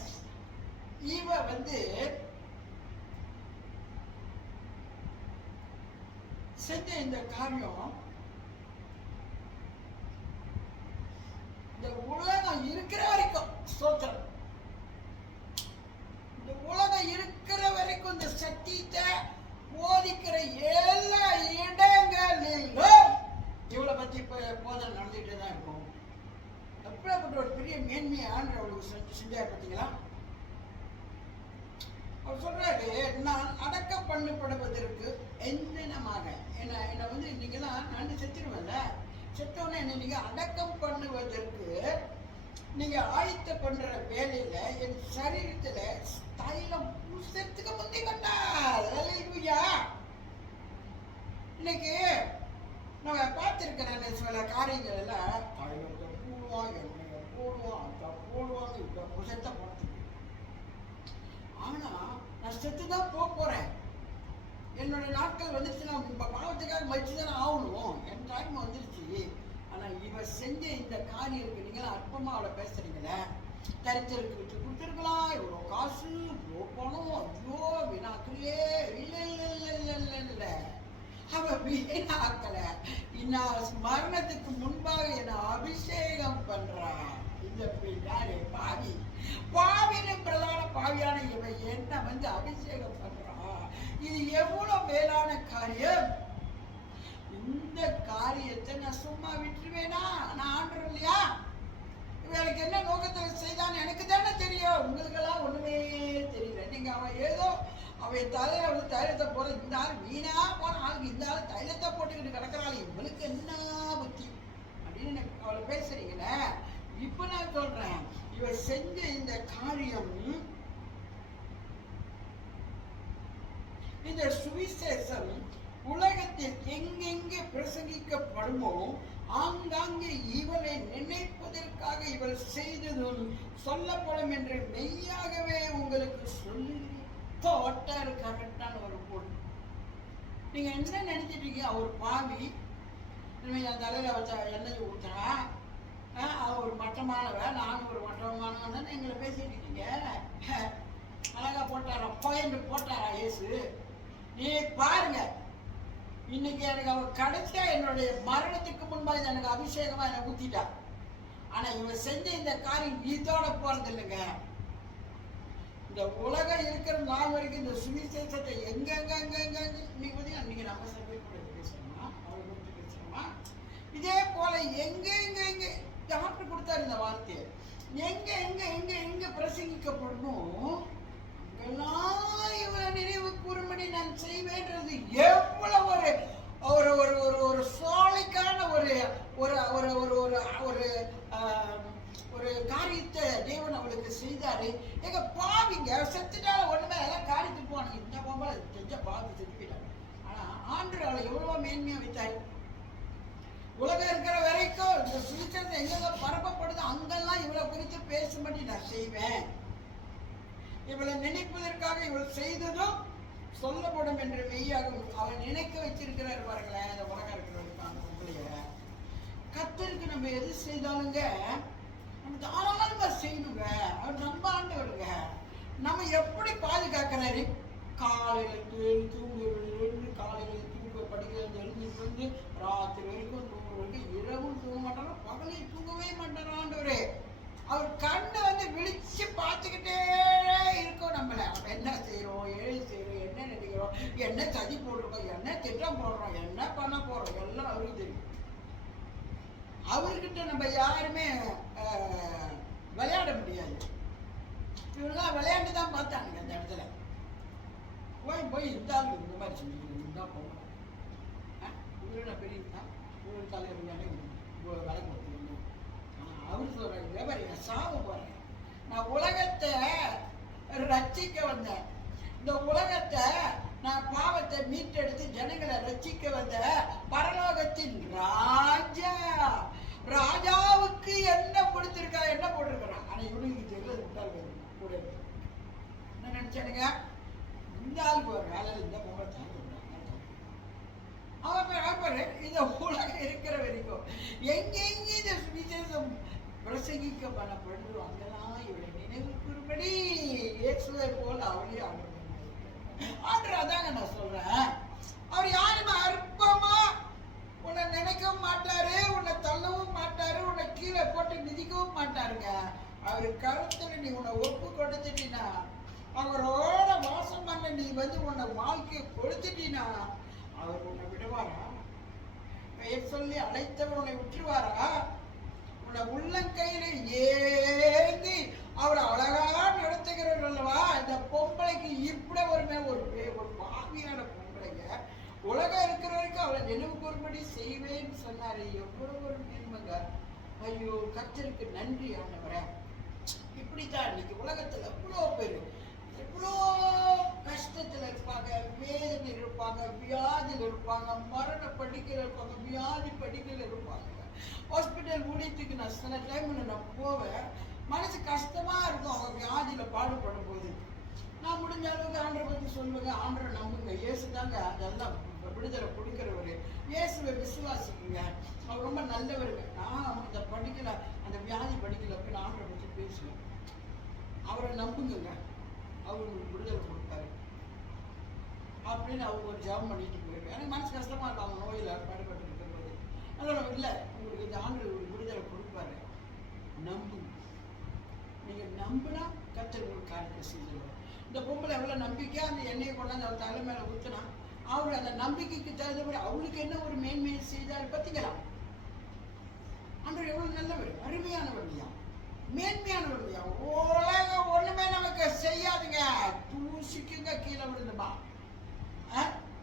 இவ வந்து செஞ்ச இந்த காரியம் இந்த உலகம் இருக்கிற வரைக்கும், ஸ்தோத்திரம், இந்த உலகம் இருக்கிற வரைக்கும் இந்த சத்தியத்தை போதிக்கிற எல்லா இடங்களிலும் இவளை பத்தி போதனை நடந்துகிட்டே தான் இருக்கும். எப்படிப்பட்ட ஒரு பெரிய மேன்மையை ஆண்டவர்களுக்கு செஞ்சார் பார்த்தீங்களா? அவர் சொல்றாரு, நான் அடக்கம் பண்ணப்படுவதற்கு எந்தனமாக என்னை வந்து நீங்களாம் நான் செத்துருவேன்ல, செத்தோன்னே என்ன நீங்க அடக்கம் பண்ணுவதற்கு நீங்க ஆயத்த பண்ற வேலையில என் சரீரத்துல தைலம் பூசத்துக்கு முந்தி கொண்டாள். இன்னைக்கு நம்ம பார்த்திருக்கிறேன் சில காரியங்கள் எல்லாம் தைலத்தை போடுவான், எண்ணெயை போடுவான், அதை போடுவாங்க, இந்த புசத்தை போடுறதுக்கு. ஆனா நான் செத்துதான் போறேன். என்னோட நாட்கள் வந்துருச்சு, நான் பாவத்துக்காக மதிச்சுதானே ஆகணும், என் டைம் வந்துருச்சு. ஆனா இவ செஞ்ச இந்த காரியம் இருக்கு, நீங்களா அற்பமா அவளை பேசுறீங்களே, தரித்திற்கு விட்டு கொடுத்துருக்கலாம், இவ்வளோ காசு, இவ்வளோ பணம், ஐயோ வீணாக்கலையே, இல்லை இல்லை இல்லை இல்லை இல்லை இல்லை, அவ வீணாக்கல. இன்னும் மரணத்துக்கு முன்பாக என்ன அபிஷேகம் பண்றா. இந்த பின்னாடி பாவி, பாவியிலும் பிரதான பாவியான இவ என்ன வந்து அபிஷேகம் பண்றா. இது எவ்வளவு மேலான காரியம். இந்த காரியத்தை நான் சும்மா விட்டுருவேனா? நான் ஆண்டவர் இல்லையா? இவளுக்கு என்ன நோக்கத்தில் செய்தான்னு எனக்கு தானே தெரியும், உங்களுக்கெல்லாம் ஒண்ணுமே தெரியல. நீங்க அவன் ஏதோ அவன் தலையில வந்து தைலத்தை போற, இந்த ஆள் வீணா போன ஆளுக்கு இந்த ஆள் தைலத்தை போட்டுக்கிட்டு கிடக்கிறாள், இவளுக்கு என்ன புத்தி அப்படின்னு அவளை பேசுறீங்களே. இப்ப நான் சொல்றேன், இவ செஞ்ச இந்த காரியம், இந்த சுவிசேஷம் உலகத்தில் எங்கெங்கே பிரசங்கிக்கப்படுமோ ஆங்காங்கே இவளை நினைப்பதற்காக இவள் செய்ததும் சொல்லப்படும் என்று மெய்யாகவே உங்களுக்கு சொல்லி ஒட்டாரு. கரெக்டான ஒரு பொண்ணு. நீங்க என்ன நினைச்சிட்டீங்க? அவர் பாவி, அந்த தலையில வச்ச எண்ணெய் ஊத்துறா, அவ ஒரு மட்டமானவ, நானும் ஒரு மட்டமானவன் எங்களை பேசிட்டு இருக்கீங்க. அழகா போட்டாரா பாயிண்ட் போட்டாரா இயேசு? நீ பாருங்க, இன்னைக்கு எனக்கு அவ கடைசியா என்னுடைய மரணத்துக்கு முன்பாக எனக்கு அபிஷேகமா என்னை ஊத்திட்டா. ஆனா இவன் செஞ்ச இந்த காரியம் இதோட போறது இல்லைங்க. இந்த உலகம் இருக்கிற நாள் வரைக்கும் இந்த சுவிசேஷத்தை எங்கெங்க இன்னைக்கு பார்த்தீங்கன்னா இன்னைக்கு நம்ம சபை கூட பேசுறோமா, அவரை குறித்து பேசுறோமா, இதே போல எங்க டாக்டர் கொடுத்தாரு இந்த வார்த்தையை, எங்க பிரசங்கிக்கப்படணும் அங்கெல்லாம் இவரை நினைவு கூறும்படி நான் செய்வேன்றது எவ்வளவு ஒரு ஒரு ஒரு ஒரு சோலைக்கான ஒரு ஒரு ஒரு ஒரு ஒரு ஒரு காரியத்தை தேவன் அவளுக்கு செய்தாரு. எங்க பாவிங்க செத்துட்டால ஒண்ணுமே எல்லாம் காரியத்துக்கு போனாங்க. இந்த பொம்பளை செஞ்ச பாவி செத்து போயிட்டாங்க. ஆனா ஆண்டவர் அவளை எவ்வளவு மேன்மையா வைத்தாரு. உலகம் இருக்கிற வரைக்கும் இந்த சுவிசேஷம் எங்க பரப்பப்படுது அங்கெல்லாம் இவளை குறித்து பேசும்படி நான் செய்வேன். இவளை நினைப்பதற்காக இவள் செய்ததும் சொல்லப்படும் என்று மெய்யாகும். அவன் நினைக்க வச்சிருக்கிறார் பாருங்களேன். இந்த உலகம் இருக்கிறவருக்கு அந்த பொம்பளைய கத்தருக்கு நம்ம எது செய்தாலுங்க நம்ம தாராளமா செய்யணுங்க. அவர் நம்ம ஆண்டவருங்க. நம்ம எப்படி பாதுகாக்கிறாரு? காலையில தூங்குறது, காலையில தூங்க படிக்கிறது எழுந்திட்டு வந்து ராத்திரி வரைக்கும் தூங்குறது, இரவும் தூங்க மாட்டாரா, பகலையும் தூங்கவே மாட்டாரா ஆண்டவரே. அவர் கண்ணை வந்து விழிச்சு பார்த்துக்கிட்டே இருக்கோம். நம்மள என்ன செய்யறோம், ஏழு செய்யறோம், என்ன நினைக்கிறோம், என்ன சதி போடுறோம், என்ன திட்டம் போடுறோம், என்ன பண்ண போறோம், எல்லாம் அவருக்கு தெரியும். அவர்கிட்ட நம்ம யாருமே விளையாட முடியாது. இவங்கெல்லாம் விளையாண்டு தான் பார்த்தாங்க அந்த இடத்துல. போய் இருந்தாலும் இந்த மாதிரி செஞ்சுக்கணும் தான் போகணும். இவரோட பெரிய ஒரு தலைவர் விளக்கு கொடுத்துருந்தோம். அவர் சொல்றாங்க, பாரு சாவ போறேன், நான் உலகத்தை ரட்சிக்க வந்தேன், இந்த உலகத்தை நான் பாவத்தை மீட்டெடுத்து ஜனங்களை ரட்சிக்க வந்த பரலோகத்தின் ராஜா. ராஜாவுக்கு என்ன கொடுத்திருக்கா, என்ன போட்டிருக்கிறான். ஆனா இவனுக்கு தெரியல விட்டால் கூட என்ன நினைச்சானுங்க, இந்த ஆளுக்கு ஒரு வேலை இந்த முகத்தான் அவன் இந்த உலகம் இருக்கிற வரைக்கும் எங்கெங்க இந்த விசேஷம் பிரசங்கிக்க பண்ணப்படுறோ அங்கெல்லாம் இவளை நினைவு கூறும்படி இயேசுவை போல அவளையே ஆண்டு. அதாங்க நான் சொல்றேன். அவர் யாருமே அற்பமா உன்னை நினைக்கவும் மாட்டாரு, உன்னை தள்ளவும் மாட்டாரு, உன்னை கீழே போட்டு மிதிக்கவும் மாட்டாருங்க. அவரு கருத்துல நீ உன்னை ஒப்பு கொடுத்துட்டீனா, அவரோட வாசம் பண்ண நீ வந்து உன்னை வாழ்க்கையை கொடுத்துட்டீனா, அவர் உன்னை விடுவாரா? பெயர் சொல்லி அழைத்தவர் உன்னை விட்டுருவாரா? உன்னை உள்ளங்கையில ஏந்தி அவர் அழகா நடத்துகிறவர் அல்லவா. இந்த பொம்பளைக்கு இப்படி ஒரு பாவியான பொம்பளைங்க உலகம் இருக்கிற வரைக்கும் அவளை நினைவு கூறும்படி செய்வேன்னு சொன்னாரு. எவ்வளவு ஒரு மேன்மைங்க. ஐயோ கர்த்தருக்கு நன்றி ஆண்டவரே. இப்படித்தான் இன்னைக்கு உலகத்துல எவ்வளோ பேரு எவ்வளோ கஷ்டத்துல இருப்பாங்க, வேதனை இருப்பாங்க, வியாதியில் இருப்பாங்க, மரண படுக்கையில் இருப்பாங்க, வியாதி படுக்கையில் இருப்பாங்க. ஹாஸ்பிட்டல் ஊழியத்துக்கு நான் சில டைம்ல நான் போவேன், மனசு கஷ்டமா இருக்கும். அவங்க வியாதியில பாடுபடும் போது நான் முடிஞ்ச அளவுக்கு ஆண்டரை பத்தி சொல்லுவேங்க. ஆண்டரை நம்புங்க, இயேசு தாங்க அதெல்லாம் விடுதலை கொடுக்கிறவரு. இயேசுவை விசுவாசிக்குங்க, அவர் ரொம்ப நல்லவருங்க. நான் அந்த படிக்கல, அந்த வியாதி படிக்கல போய் நான் ஆண்டரை பத்தி பேசுவேன். அவரை நம்புங்க, அவர் உங்களுக்கு விடுதலை கொடுப்பாரு அப்படின்னு அவங்க ஒரு ஜாபம் பண்ணிட்டு போயிருக்கேன். எனக்கு மனசு கஷ்டமா இருக்கும் அவங்க நோயில பாடுபட்டு இருக்கிறது. அதோட இல்லை, உங்களுக்கு இந்த ஆண்டு விடுதலை கொடுப்பாரு, நம்புங்க. நீங்க நம்பினா கர்த்தர் உங்களுக்கு காரியத்தை செஞ்சிருவார். இந்த பொம்பளை எவ்வளவு நம்பிக்கையா அந்த எண்ணெயை கொண்டாந்து அவர் தலை மேல ஊத்துனா, அவர் அந்த நம்பிக்கைக்கு தகுந்தபடி அவளுக்கு என்ன ஒரு மேன்மையை செய்தார் பார்த்தீங்களா? அன்று எவ்வளவு நல்லவர், அருமையானவர் இல்லையா, மேன்மையானவர் இல்லையா. உலகம் ஒண்ணுமே நமக்கு செய்யாதுங்க, தூசிக்குங்க கீழே விழுந்துமா.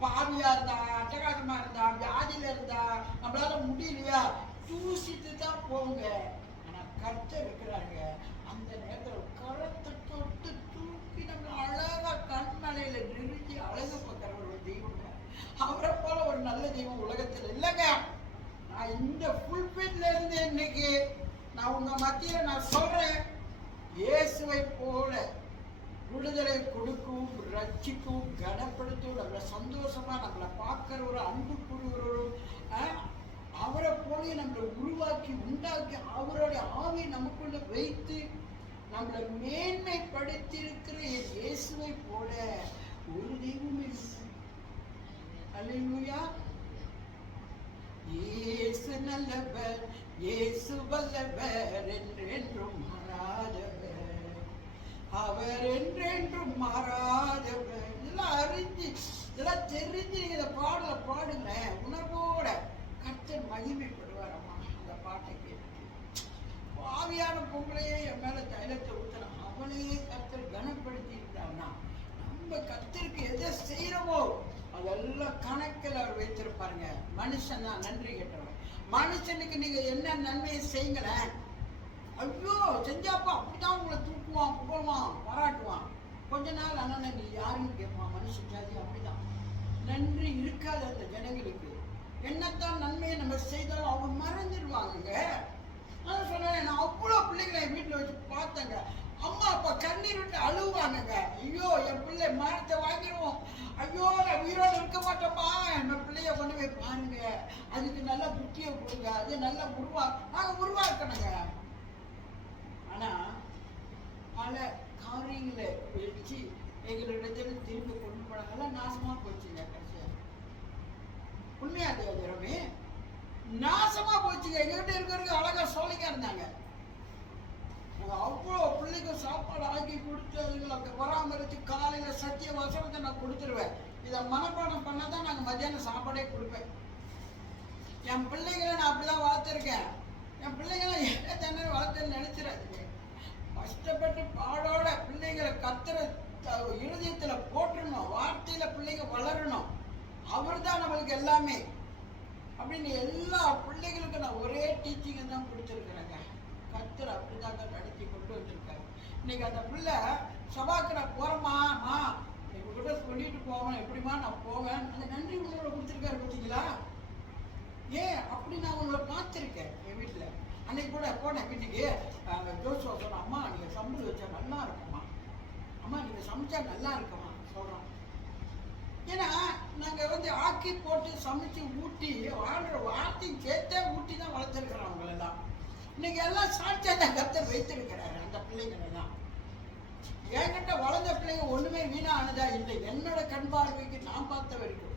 பாவியா இருந்தா, அட்டகாசமா இருந்தா, வியாதியில இருந்தா, நம்மளால முடியலையா, தூசித்து தான் போங்க. ஆனா கர்த்தர் இருக்கிறாங்க, அந்த நேரத்துல கரத்தை தொட்டு தூக்கி நம்ம அழகா கண்மலையில நெருங்கி அழகு பார்க்கிற ஒரு தெய்வம். அவரை போல ஒரு நல்ல தெய்வம் உலகத்துல இல்லைங்க. நான் இந்த புல்பிட்ல இருந்து இன்னைக்கு நான் உங்க மத்தியில நான் சொல்றேன், இயேசுவை போல விடுதலை கொடுக்கவும் ரட்சிக்கவும் கனப்படுத்தவும் நம்மளை சந்தோஷமா நம்மளை பார்க்கிற ஒரு அன்பு கூறுகிறவரும் அவரை போல நம்மளை உருவாக்கி உண்டாக்கி அவருடைய ஆவியை நமக்குள்ள வைத்து நம்மளை மேன்மைப்படுத்தியிருக்கிற இயேசுவை போல ஒரு தெய்வம் இல்லை. அல்லேலூயா. இயேசு நல்லவர், இயேசு வல்லவர், என்றென்றும் மாறாதவர், அவர் என்றென்றும் மாறாதவர். இதெல்லாம் அறிஞ்சு, இதெல்லாம் தெரிஞ்சு நீங்க இந்த பாடல பாடுங்க உணர்வோட. கர்த்தர் மகிமைப்படுவாரம்மா அந்த பாட்டை கேட்டு. பாவியான பொங்கலையே என் மேல தைலத்தை ஊத்தலாம், அவனையே கர்த்தர் கனப்படுத்தி இருந்தான்னா நம்ம கர்த்தருக்கு எதை செய்யறோமோ அதெல்லாம் கணக்கில் அவர் வைத்திருப்பாருங்க. மனுஷன் தான் நன்றி கேட்டவன். மனுஷனுக்கு நீங்க என்ன நன்மையை செய்யுங்களேன், ஐயோ செஞ்சாப்பா அப்படிதான் உங்களை தூக்குவான், புகழ்வான், பாராட்டுவான். கொஞ்ச நாள் ஆனால் நீ யாருன்னு கேட்பான். மனுஷன் ஜாதி அப்படிதான். நன்றி இருக்காது அந்த ஜனங்களுக்கு. என்னத்தான் நன்மையை நம்ம செய்தாலும் அவங்க மறந்துடுவாங்க. நான் சொன்னேன், நான் அவ்வளோ பிள்ளைங்களை என் வீட்டில் வச்சு பார்த்தேங்க. அம்மா அப்பா கண்ணீர் விட்டு அழுவானுங்க. ஐயோ என் பிள்ளை மரத்தை வாங்கிடுவோம், ஐயோ நான் உயிரோடு இருக்க மாட்டோமா, என் பிள்ளைய கொண்டு போய் பாருங்க, அதுக்கு நல்ல புத்தியை கொடுங்க, அது நல்லா நாங்கள் உருவாக்கணுங்க. ஆனா பல காரியங்களை வச்சு எங்களிடத்துல திரும்ப கொண்டு போனாங்கல்ல, நாசமா போச்சுங்க. கடைசியா உண்மையா தேவரமே நாசமா போச்சுங்க. எங்ககிட்ட இருக்கிறதுக்கு அழகா சோழிக்கா இருந்தாங்க. அவ்வளோ பிள்ளைக்கு சாப்பாடு ஆக்கி கொடுத்து அதுங்களை பராமரித்து காலையில சத்திய வசனத்தை நான் கொடுத்துருவேன். இதை மனப்பாடம் பண்ணாதான் நாங்கள் மத்தியானம் சாப்பாடே கொடுப்பேன். என் பிள்ளைங்களை நான் அப்படிதான் வளர்த்துருக்கேன். என் பிள்ளைங்களை என்ன தண்ணி வளர்த்துன்னு நினைச்சிடாதீங்க. கஷ்டப்பட்டு பாடோட பிள்ளைங்களை கத்துற இருதயத்துல போட்டுடணும், வார்த்தையில பிள்ளைங்க வளரணும். அவர் தான் நம்மளுக்கு எல்லாமே அப்படின்னு எல்லா பிள்ளைகளுக்கும் நான் ஒரே டீச்சிங்கை தான் கொடுத்துருக்குறேங்க. கத்தர் அப்படிதாங்க நடத்தி கொண்டு வந்திருக்காரு. இன்னைக்கு அந்த பிள்ளை சபாக்கு நான் போறேம்மா, எங்ககிட்ட சொல்லிட்டு போவேன், எப்படிமா நான் போவேன், அந்த நன்றி உணர்வை கொடுத்துருக்காரு. பார்த்தீங்களா? ஏன் அப்படி நான் உங்களை பார்த்துருக்கேன் என் வீட்டில். அன்னைக்கு கூட போனேன் வீட்டுக்கு, ஜோசுவா சொன்னேன், அம்மா நீங்கள் சம்பளம் வச்சா நல்லா இருக்குமா, அம்மா நீங்கள் சமைச்சா நல்லா இருக்குமா சொல்கிறோம். ஏன்னா நாங்கள் ஆக்கி போட்டு சமைச்சு ஊட்டி வாழ்கிற வார்த்தையும் சேர்த்தே ஊட்டி தான் வளர்த்துருக்குறோம் அவங்களெல்லாம். இன்னைக்கு எல்லாம் சாட்சியா தான் கர்த்தர் வைத்திருக்கிறாரு அந்த பிள்ளைங்களை தான். என்கிட்ட வளர்ந்த பிள்ளைங்க ஒன்றுமே வீணா ஆனதா இல்லை. என்னோட கண் பார்வைக்கு நான் பார்த்த வரைக்கும்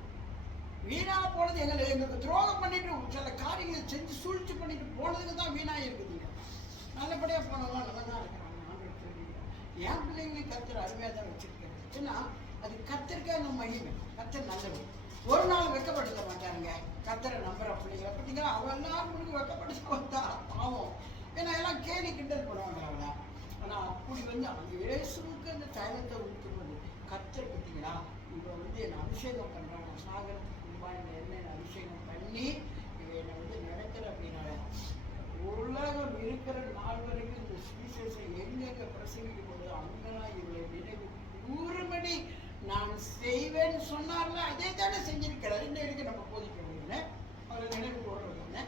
வீணா போனது எங்களுக்கு துரோகம் பண்ணிட்டு சில காரியங்களை செஞ்சு சூழ்ச்சி பண்ணிட்டு போனதுக்கு தான் வீணா இருக்குதுங்க. நல்லபடியாக போனவங்க நல்லா தான் இருக்கிறாங்க. என் பிள்ளைங்களுக்கு கர்த்தர் அருமையாக தான் வச்சிருக்காரு. ஏன்னா அது கர்த்தருக்கே நம்ம மகிமை. கர்த்தர் நல்லது, ஒரு நாள் வெக்கப்படுத்த மாட்டாருங்க. கர்த்தரை நம்புற பிள்ளைங்களை பார்த்தீங்களா, அவன் எல்லாரும் வெக்கப்படுத்த வந்தா பாவம். ஏன்னா எல்லாம் கேலி கிண்டல் பண்ணுவாங்க அவளை. ஆனால் அப்படி அந்த இயேசுவுக்கு அந்த தைலத்தை ஊற்றுவது கர்த்தர். பார்த்தீங்களா, இவன் என்னை அபிஷேகம் பண்ணுறாங்க, சாகரத்துக்கு முன்பாக இந்த எண்ணெய் அபிஷேகம் பண்ணி என்னை நடக்கிற அப்படின்னால உலகம் இருக்கிற நாள் வரைக்கும் இந்த சுவிசேஷம் எங்கெங்க பிரசங்கிக்கும் போது அங்கெல்லாம் இவளை நினைவு கூறும்படி நான் செய்வேன்னு சொன்னார்ல, அதே தானே செஞ்சிருக்கிறார். இந்த இதுக்கு நம்ம போதிக்க முடியல, அவரை நினைவு கூறுறதுன்னு.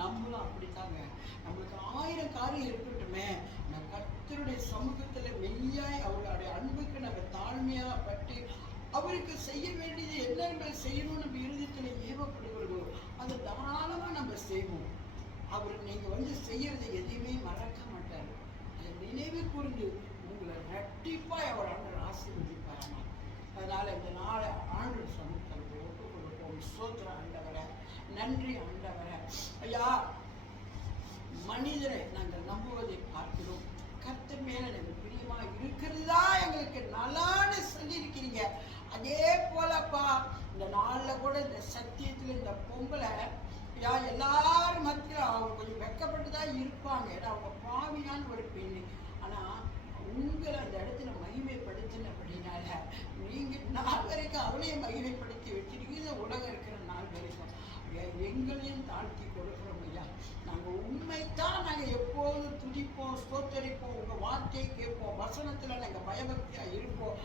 நம்மளும் அப்படித்தாங்க. நம்மளுக்கு 1000 காரியம் இருக்கட்டுமே, நான் கர்த்தருடைய சமூகத்துல மெய்யாய் அவருடைய அன்புக்கு நாங்கள் தாழ்மையாக பட்டு அவருக்கு செய்ய வேண்டியது என்ன செய்யணும் நம்ம இருதயத்துல ஏவப்படுகிறதோ அதை தாராளமா நம்ம செய்வோம். அவர் நீங்க செய்யறது எதையுமே மறக்க மாட்டாரு. அதை நினைவு கூர்ந்து உங்களை ரெட்டிப்பாய் அவர் ஆண்டவர் ஆசீர்வதிப்பாராமா. அதனால இந்த நாளை ஆண்டவர் சமூகத்தில் ஒப்பு கொடுப்போம். சோத்திர ஆண்டவரை, நன்றி ஆண்டவரை. ஐயா, மனிதரை நாங்கள் நம்புவதை பார்க்கிறோம், கர்த்தர் மேல எனக்கு பிரியமா இருக்கிறதா எங்களுக்கு நல்லான்னு சொல்லியிருக்கிறீங்க. அதே போலப்பா இந்த நாள்ல கூட இந்த சத்தியத்துல இந்த பொங்கலை எல்லாரும் மத்தியில் அவங்க கொஞ்சம் வெக்கப்பட்டு தான் இருப்பாங்க. ஏன்னா அவங்க பாவியான ஒரு பெண்ணு. ஆனா உங்களை அந்த இடத்துல மகிமைப்படுத்தின அப்படின்னால நீங்க நாள் வரைக்கும் அவளையும் மகிமைப்படுத்தி வச்சிருக்கீங்க. உலகம் இருக்கிற நாள் வரைக்கும் எங்களையும் தாழ்த்தி கொடுக்குறோம் ஐயா. நாங்கள் உண்மைத்தான் நாங்கள் எப்போதும் துதிப்போம், ஸ்தோத்தரிப்போம், உங்கள் வார்த்தையை கேட்போம், வசனத்தில் நாங்கள் பயபக்தியாக இருப்போம்,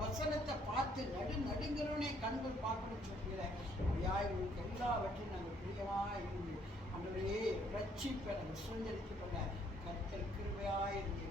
வசனத்தை பார்த்து நடுங்கிறவனே கண்கள் பார்க்கணும்னு சொல்கிறேன் ஐயா. இவங்களுக்கு எல்லாவற்றையும் நாங்கள் பிரியமாக இருந்து அன்றையே ரட்சிப்பை நாங்கள் சுதந்திரித்து கொள்ள கர்த்தர் கிருபையாக இருந்து